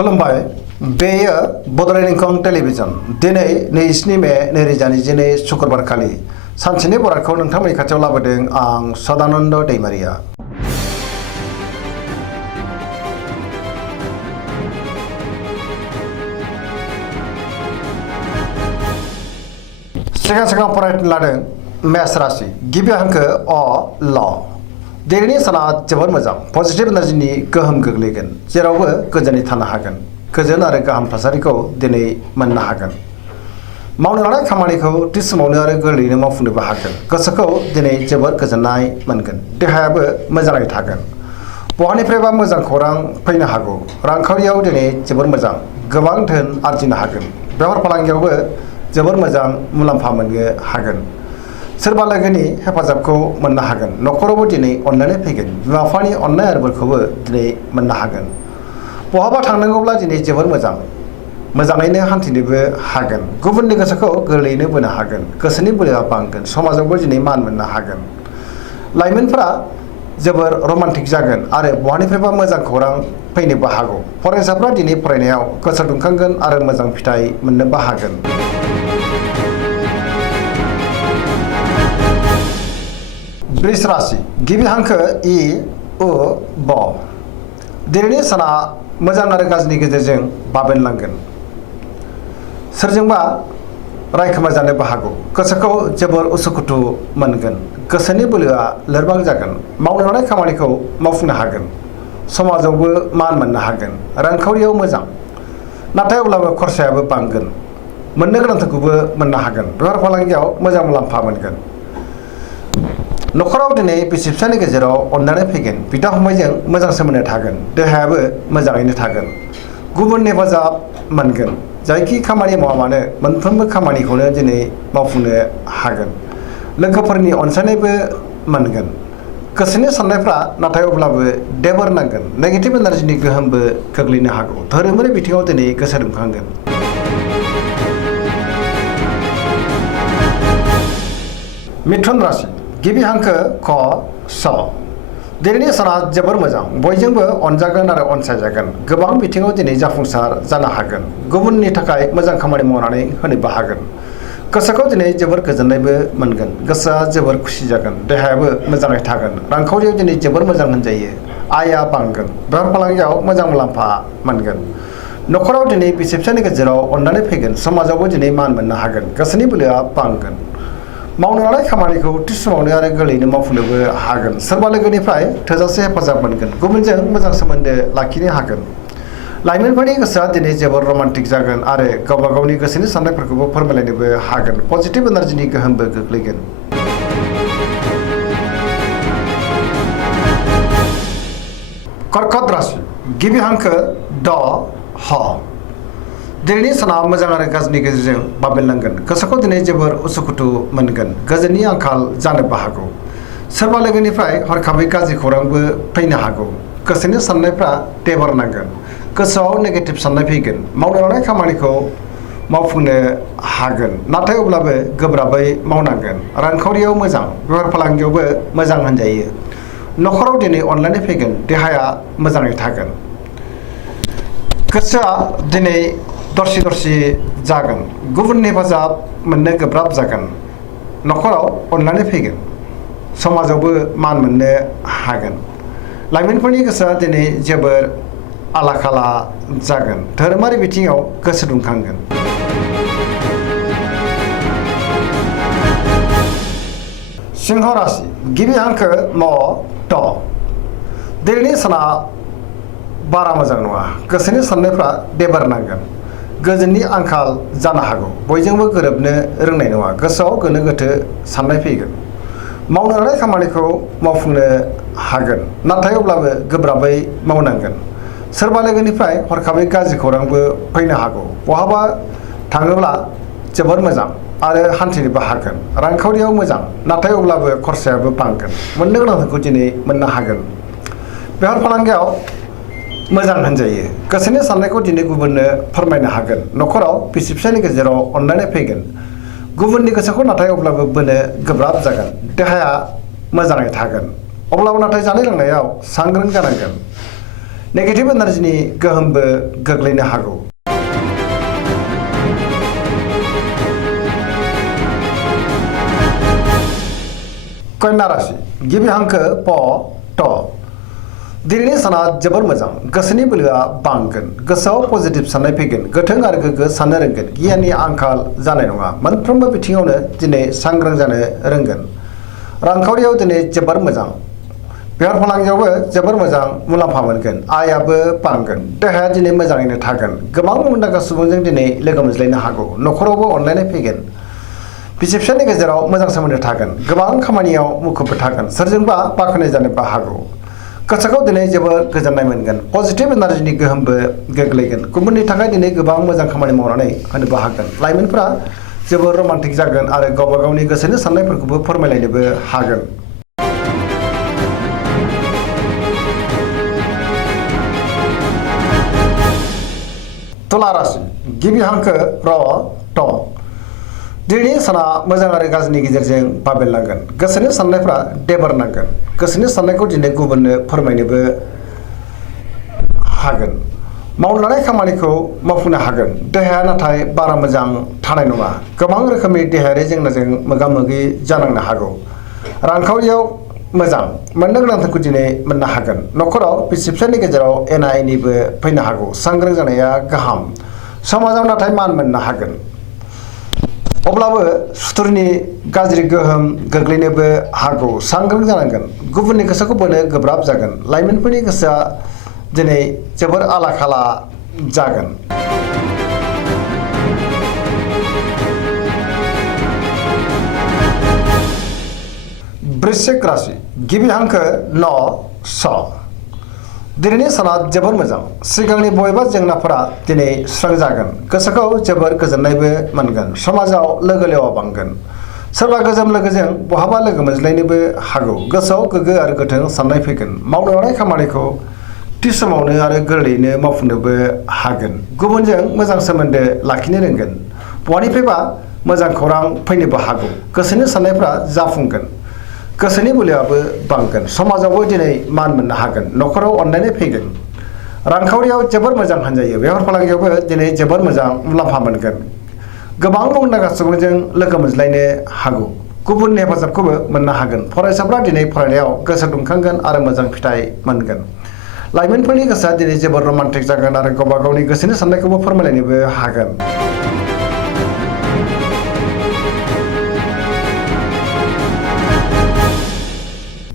खुलुमबाय बेयो बड'लेण्ड इंखं टेलिभिजन दिनै 27 मे 2022 शुक्रबार खालि सानसेनि बरादखौ नोंथांमोननि खाथियाव लाबोदों आं सदानन्द दैमारिया। सिगां फरायनो लादों मेष राशि गिबि हांखो अ ल दिनैनि साना जोबोद मोजां पजिटिभ एनार्जिनि गोहोम गोग्लैगोन जेरावबो गोजोनै थानो हागोन गोजोन आरो गाहाम थासारिखौ दिनै मोननो हागोन मावनो लानाय खामानिखौ थि समावनो आरो गोरलैयैनो मावफुंनोबो हागोन गोसोखौ दिनै जोबोद गोजोननाय मोनगोन देहायाबो मोजाङै थागोन बहानिफ्रायबा मोजां खौरां फैनो हागौ रांखावरियाव दिनै जोबोद मोजां गोबां धोन आरजिनो हागोन बेफार फालांगियावबो जोबोद मोजां मुलाम्फा मोननो हागोन सोरबा लोगोनि हेफाजाबखौ मोननो हागोन न'खरावबो दिनै अननानै फैगोन बिमा बिफानि अननाय आरो बोरखौबो दिनै मोननो हागोन बहाबा थांनांगौब्ला दिनै जोबोद मोजाङैनो हान्थिनोबो हागोन गुबुननि गोसोखौ गोरलैयैनो बोनो हागोन गोसोनि बोलोआ बांगोन समाजावबो दिनै मान मोननो हागोन लाइमोनफोरा जोबोर रमान्टिक जागोन आरो बहानिफ्रायबा मोजां खौरां फैनोबो हागौ फरायसाफ्रा दिनै फरायनायाव गोसो दुंखांगोन आरो मोजां फिथाइ मोननोबो हागोन। वृष राशि गिबि हांखो इ उ ब दिनैनि साना मोजां आरो गाज्रिनि गेजेरजों बाबेनलांगोन सोरजोंबा रायखोमा जानोबो हागौ गोसोखौ जोबोर उसुखुथु मोनगोन गोसोनि बोलोआ लोरबां जागोन मावनो लानाय खामानिखौ मावफुंनो हागोन समाजावबो मान मोननो हागोन रांखावरियाव मोजां नाथाय अब्लाबो खरसायाबो बांगोन मोननो गोनांथारखौबो मोननो हागोन बेफार फालांगियाव मोजां मुलाम्फा मोनगोन न'खराव दिनै बिसि फिसायनि गेजेराव अननानै फैगोन बिदा फंबायजों मोजां सोमोन्दो थागोन देहायाबो मोजाङैनो थागोन गुबुननि हेफाजाब मोनगोन जायखि खामानि मावा मानो मोनफ्रोमबो खामानिखौनो दिनै मावफुंनो हागोन लोगोफोरनि अनसायनायबो मोनगोन गोसोनि साननायफ्रा नाथाय अब्लाबो देबर नांगोन नेगेटिभ एनार्जिनि गोहोमबो गोग्लैनो हागौ धोरोमारि बिथिङाव दिनै गोसो दुंखांगोन। मिथुन राशि गिबि हांखो ख स दिनैनि साना जोबोर मोजां बयजोंबो अनजागोन आरो अनसायजागोन गोबां बिथिङाव दिनै जाफुंसार जानो हागोन गुबुननि थाखाय मोजां खामानि मावनानै होनोबो हागोन गोसोखौ दिनै जोबोर गोजोननायबो मोनगोन गोसोआ जोबोर खुसि जागोन देहायाबो मोजाङै थागोन रांखावरियाव दिनै जोबोर मोजां होनजायो आयआ बांगोन बेफार फालांगियाव मोजां मुलाम्फा मोनगोन न'खराव दिनै बिसि फिसायनि गेजेराव अननानै फैगोन समाजावबो दिनै मान मोननो हागोन गोसोनि बोलोआ बांगोन मावनो लानाय खामानिखौ थि समावनो आरो गोरलैयैनो मावफुंनोबो हागोन सोरबा लोगोनिफ्राय थोजासे हेफाजाब मोनगोन गुबुनजों मोजां सोमोन्दो लाखिनो हागोन लाइमोनफोरनि गोसोआ दिनै जोबोर रमान्टिक जागोन आरो गावबा गावनि गोसोनि साननायफोरखौबो फोरमायलायनोबो हागोन पजिटिभ एनार्जिनि गोहोमबो गोग्लैगोन। कर्कट राशि गिबि हांखो ड ह दिनैनि साना मोजां आरो गाज्रिनि गेजेरजों बाबेनलांगोन गोसोखौ दिनै जोबोर उसुखुथु मोनगोन गोजोननि आंखाल जानोबो हागौ सोरबा लोगोनिफ्राय हरखाबै गाज्रि खौरांबो फैनो हागौ गोसोनि साननायफ्रा देबर नांगोन गोसोआव नेगेटिभ साननाय फैगोन मावनो लानाय खामानिखौ मावफुंनो हागोन नाथाय अब्लाबो गोब्राबै मावनांगोन रांखावरियाव मोजां बेफार फालांगियावबो मोजां होनजायो न'खराव दिनै अनलायनाय फैगोन देहाया मोजाङै थागोन गोसोआ दिनै दरसि जागोन गुबुननि हेफाजाब मोननो गोब्राब जागोन न'खराव अननानै फैगोन समाजावबो मान मोननो हागोन लाइमोनफोरनि गोसोआ दिनै जोबोर आला खाला जागोन धोरोमारि बिथिङाव गोसो दुंखांगोन। सिंह राशि गिबि हांखो म ट दिनैनि साना बारा मोजां नङा गोसोनि साननायफ्रा देबार नांगोन गोजोननि आंखाल जानो हागौ बयजोंबो गोरोबनो रोंनाय नङा गोसोआव गोनो गोथो साननाय फैगोन मावनो लानाय खामानिखौ मावफुंनो हागोन नाथाय अब्लाबो गोब्राबै मावनांगोन सोरबा लोगोनिफ्राय हरखाबै गाज्रि खौरांबो फैनो हागौ बहाबा थाङोब्ला जोबोर मोजां आरो हान्थिनोबो हागोन रांखावरियाव मोजां नाथाय अब्लाबो खरसायाबो बांगोन मोननो गोनांखौ दिनै मोननो हागोन बेफार फालांगियाव मोजां होनजायो गोसोनि साननायखौ दिनै गुबुननो फोरमायनो हागोन न'खराव बिसि फिसायनि गेजेराव अनलायनाय फैगोन गुबुननि गोसोखौ नाथाय अब्लाबो बोनो गोब्राब जागोन देहाया मोजाङै थागोन अब्लाबो नाथाय जानाय लोंनायाव सांग्रां जानांगोन नेगेटिभ एनार्जिनि गोहोमबो गोग्लैनो हागौ। कन्या राशि गिबि हांखो प ट दिनैनि साना जोबोर मोजां गोसोनि बोलोआ बांगोन गोसोआव पजिटिभ साननाय फैगोन गोथों आरो गोग्गो साननो रोंगोन गियाननि आंखाल जानाय नङा मोनफ्रोमबो बिथिङावनो दिनै सांग्रां जानो रोंगोन रांखावरियाव दिनै जोबोर मोजां बेफार फालांगियावबो जोबोर मोजां मुलाम्फा मोनगोन आयाबो बांगोन देहाया दिनै मोजाङैनो थागोन गोबां मुंदांखा सुबुंजों दिनै लोगो मोनज्लायनो हागौ न'खरावबो अनलायनाय फैगोन बिसि फिसायनि गेजेराव मोजां सोमोन्दो थागोन गोबां खामानियाव मुखुबबो थागोन सोरजोंबा बाख्नाय जानोबो हागौ गोसोखौ दिनै जोबोर गोजोननाय मोनगोन पजिटिभ एनार्जिनि गोहोमबो गोग्लैगोन गुबुननि थाखाय दिनै गोबां मोजां खामानि मावनानै होनोबो हागोन लाइमोनफोरा जोबोर रमान्टिक जागोन आरो गावबा गावनि गोसोनि साननायफोरखौबो फोरमायलायनोबो हागोन। तुला राशि गिबि हांखो र ट दिनैनि साना मोजां आरो गाज्रिनि गेजेरजों बाबेनलांगोन गोसोनि साननायफ्रा देबार नांगोन गोसोनि साननायखौ दिनै गुबुननो फोरमायनोबो हागोन मावनो लानाय खामानिखौ मावफुंनो हागोन देहाया नाथाय बारा मोजां थानाय नङा गोबां रोखोमनि देहायारि जेंनाजों मोगा मोगि जानांनो हागौ रांखावरियाव मोजां मोननो गोनांफोरखौ दिनै मोननो हागोन न'खराव बिसि फिसायनि गेजेराव एना एनिबो फैनो हागौ सांग्रां जानाया गाहाम समाजाव नाथाय मान मोननो हागोन अब्लाबो सुथुरनि गाज्रि गोहोम गोग्लैनोबो हागौ सांग्रां जानांगोन गुबुननि गोसोखौ बोनो गोब्राब जागोन लाइमोनफोरनि गोसोआ दिनै जोबोर आला खाला जागोन। वृश्चिक राशि गिबि हांखो न स दिनैनि साना जोबोर मोजां सिगांनि बबेबा जेंनाफोरा दिनै सुस्रां जागोन गोसोखौ जोबोर गोजोननायबो मोनगोन समाजाव लोगो लेवा बांगोन सोरबा गोजाम लोगोजों बहाबा लोगो मोनज्लायनोबो हागौ गोसोआव गोग्गो आरो गोथों साननाय फैगोन मावनो लानाय खामानिखौ थि समावनो आरो गोरलैयैनो मावफुंनोबो हागोन गुबुनजों मोजां सोमोन्दो लाखिनो रोंगोन बहानिफ्रायबा मोजां खौरां फैनोबो हागौ गोसोनि साननायफ्रा जाफुंगोन गोसोनि बोलोआबो बांगोन समाजावबो दिनै मान मोननो हागोन न'खराव अनलायनाय फैगोन रांखावरियाव जोबोर मोजां होनजायो बेफार फालांगियावबो दिनै जोबोर मोजां मुलाम्फा मोनगोन गोबां मुंदांखा सुबुंजों लोगो मोनज्लायनो हागौ गुबुननि हेफाजाबखौबो मोननो हागोन फरायसाफ्रा दिनै फरायनायाव गोसो दुंखांगोन आरो मोजां फिथाइ मोनगोन लाइमोनफोरनि गोसोआ दिनै जोबोर रमान्टिक जागोन आरो गावबा गावनि गोसोनि साननायखौबो फोरमायलायनोबो हागोन।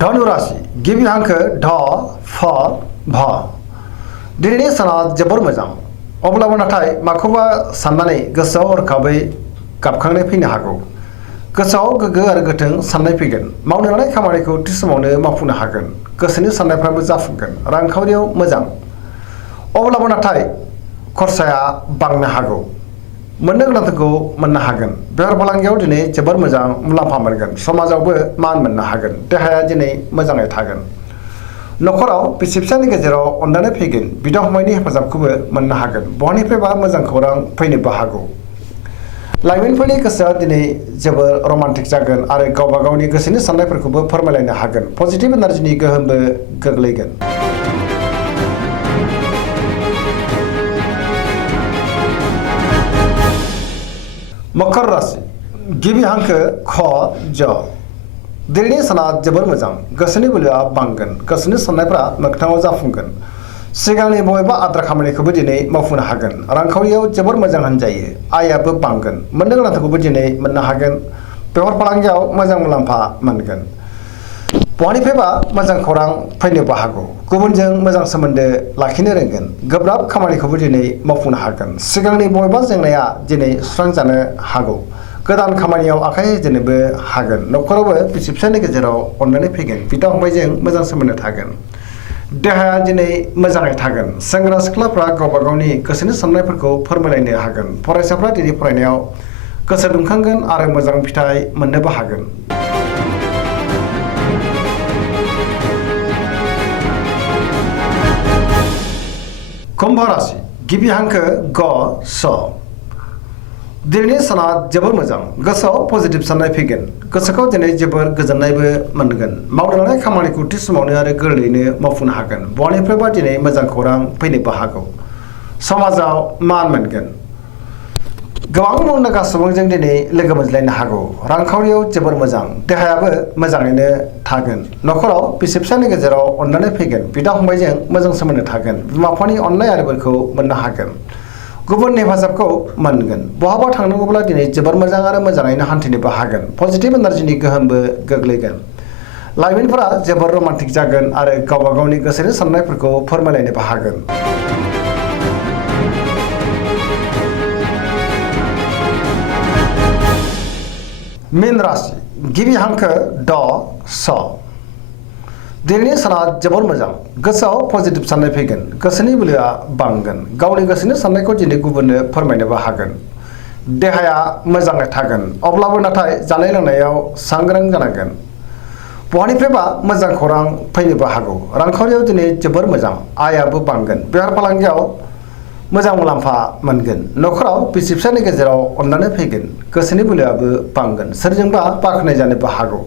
धनु राशि गिबि हांखो ढ फ भ दिनैनि साना जोबोर मोजां अब्लाबो नाथाय माखौबा साननानै गोसोआव हरखाबै गाबखांनाय फैनो हागौ गोसोआव गोग्गो आरो गोथों साननाय फैगोन मावनो लानाय खामानिखौ थि समावनो मावफुंनो हागोन गोसोनि साननायफ्राबो जाफुंगोन रांखावरियाव मोजां अब्लाबो नाथाय खरसाया बांनो हागौ मोननो गोनांफोरखौ मोननो हागोन बेफार फालांगियाव दिनै जोबोर मोजां मुलाम्फा मोनगोन समाजावबो मान मोननो हागोन देहाया दिनै मोजाङै थागोन न'खराव बिसि फिसानि गेजेराव अनलायनाय फैगोन बिदा फंबायनि हेफाजाबखौबो मोननो हागोन बहानिफ्रायबा मोजां खौरां फैनोबो हागौ लाइमोनफोरनि गोसोआ दिनै जोबोर रमान्टिक जागोन आरो गावबा गावनि गोसोनि साननायफोरखौबो फोरमायलायनो हागोन पजिटिभ एनार्जिनि गोहोमबो गोग्लैगोन। मकर राशि गिबि हांखो ख ज दिनैनि साना जोबोर मोजां गोसोनि बोलोआ बांगोन गोसोनि साननायफ्रा मोगथाङाव जाफुंगोन सिगांनि बबेबा आद्रा खामानिखौबो दिनै मावफुंनो हागोन रांखावरियाव जोबोर मोजां होनजायो आयाबो बांगोन मोननो गोनांखौबो दिनै मोननो हागोन बेफार फालांगियाव मोजां मुलाम्फा मोनगोन बहानिफ्रायबा मोजां खौरां फैनोबो हागौ गुबुनजों मोजां सोमोन्दो लाखिनो रोंगोन गोब्राब खामानिखौबो दिनै मावफुंनो हागोन सिगांनि बबेबा जेंनाया दिनै सुस्रांजानो हागौ गोदान खामानियाव आखाइ होजेननोबो हागोन न'खरावबो बिसि फिसायनि गेजेराव अनलायनाय फैगोन बिदा फंबायजों मोजां सोमोन्दो थागोन देहाया दिनै मोजाङै थागोन सेंग्रा सिख्लाफ्रा गावबा गावनि गोसोनि साननायफोरखौ फोरमायलायनो हागोन फरायसाफ्रा दिनै फरायनायाव गोसो दुंखांगोन आरो मोजां फिथाइ मोननोबो हागोन। कुम्भ राशि गिबि हांखो ग स दिनैनि साना जोबोर मोजां गोसोआव पजिटिभ साननाय फैगोन गोसोखौ दिनै जोबोर गोजोननायबो मोनगोन मावनो लानाय खामानिखौ थि समावनो आरो गोरलैयैनो मावफुंनो हागोन बहानिफ्रायबा दिनै मोजां खौरां फैनोबो हागौ समाजाव मान मोनगोन गोबां मुंदांखा सुबुंजों दिनै लोगो मोनज्लायनो हागौ रांखावरियाव जोबोर मोजां देहायाबो मोजाङैनो थागोन न'खराव बिसि फिसायनि गेजेराव अननानै फैगोन बिदा फंबायजों मोजां सोमोन्दो थागोन बिमा बिफानि अननाय आरो बोरखौ मोननो हागोन गुबुननि हेफाजाबखौ मोनगोन बहाबा थांनांगौब्ला दिनै जोबोर मोजां आरो मोजाङैनो हान्थिनोबो हागोन पजिटिभ एनार्जिनि गोहोमबो गोग्लैगोन लाइमोनफोरा जोबोर रमान्टिक जागोन आरो गावबा गावनि गोसोनि साननायफोरखौ फोरमायलायनोबो हागोन मीन राशि गिबि हांखो ड स दिनैनि साना जोबोर मोजां गोसोआव पजिटिभ साननाय फैगोन गोसोनि बोलोआ बांगोन गावनि गोसोनि साननायखौ दिनै गुबुननो फोरमायनोबो हागोन देहाया मोजाङै थागोन अब्लाबो नाथाय जानाय लोंनायाव सांग्रां जानांगोन बहानिफ्रायबा मोजां खौरां फैनोबो हागौ रांखावरियाव दिनै जोबोर मोजां आयाबो बांगोन बेफार फालांगियाव मोजां मुलाम्फा मोनगोन न'खराव बिसि फिसायनि गेजेराव अननानै फैगोन गोसोनि बोलोआबो बांगोन सोरजोंबा बाख्नाय जानोबो हागौ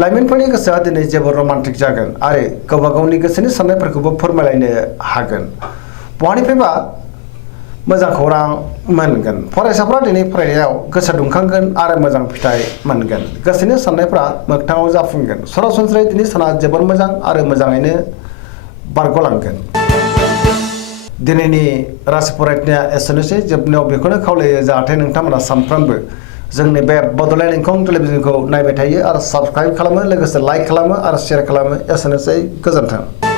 लाइमोनफोरनि गोसोआ दिनै जोबोर रमान्टिक जागोन आरो गावबा गावनि गोसोनि साननायफोरखौबो फोरमायलायनो हागोन बहानिफ्रायबा मोजां खौरां मोनगोन फरायसाफ्रा दिनै फरायनायाव गोसो दुंखांगोन आरो मोजां फिथाइ मोनगोन गोसोनि साननायफ्रा मोगथाङाव जाफुंगोन सरासनस्रायै दिनै साना जोबोर मोजां आरो मोजाङैनो बारग'लांगोन दिनैनि राशि फरायनाया एसेनोसै जोबनायाव बेखौनो खावलायो जाहाथे नोंथांमोना सानफ्रोमबो जोंनि बे बड'लेण्ड इंखं टेलिभिजनखौ नायबाय थायो आरो साबस्क्राइब खालामो लोगोसे लाइक खालामो आरो शेयार खालामो एसेनोसै गोजोन्थों